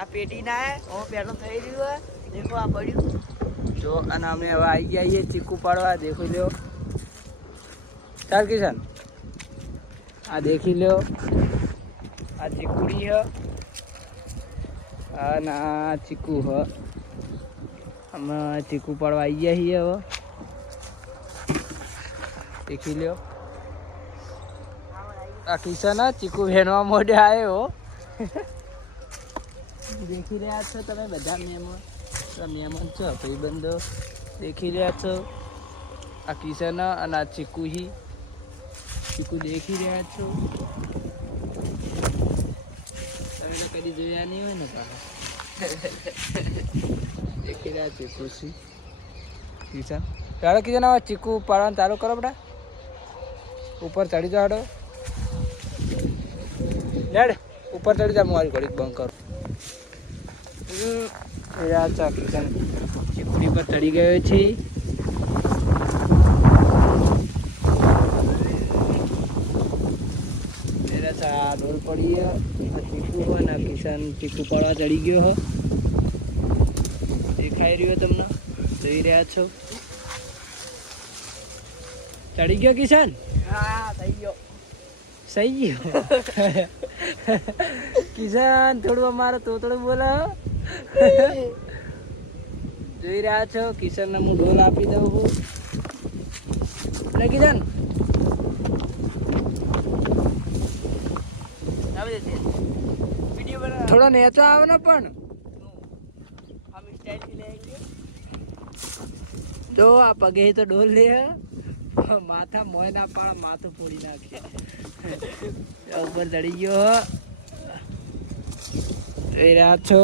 આ પેટી ના હે ઓ પેલો થઈ રહ્યું હે દેખો આ પડ્યું જો અને અમે હવે આવી ગયા છીએ ચીકુ પાડવા દેખો લ્યો ચાલ કિશન આ દેખી લ્યો આ ચીકુડી હ અને આ ચીકુ હ અમે ચીકુ પાડવા આવી ગયા છીએ હવે દેખી લ્યો આ કિશન ચીકુ ભેનવા મોઢે આવ્યો દેખી રહ્યા છો તમે બધા મહેમાન છો ભાઈબંધો દેખી રહ્યા છો આ કિશન અને આ ચીકુ દેખી રહ્યા છો તમે તો કદી જોયા નહીં હોય ને પાછા દેખી રહ્યા ચીકુ કિશન ચાલો કિશન હવે ચીકુ પાડવાનું ચાલુ કરો બેટા ઉપર ચડી જાઓ લેડ ઉપર ચડી જા મારી ઘડી બંધ કરું કિશન ચીકુડી પર ચડી ગયો છે ડોલ પડી ચીકુ હોય ને કિશન ચીકુ પાડવા ચડી ગયો હો દેખાઈ રહ્યો તમને જોઈ રહ્યા છો ચડી ગયો કિશન હા થઈ ગયો કિશન થોડું અમારે તોતડું બોલો જોઈ રહ્યા છો કિશન ને હું ઢોલ આપી દઉં છું કિશન થોડો નેચો આવે ને પણ જો આ પગે તો ઢોલ લે માથા મોય ના પાડ માથું ફોડી નાખે ઉપર ચડી ગયો જોઈ રહ્યા છો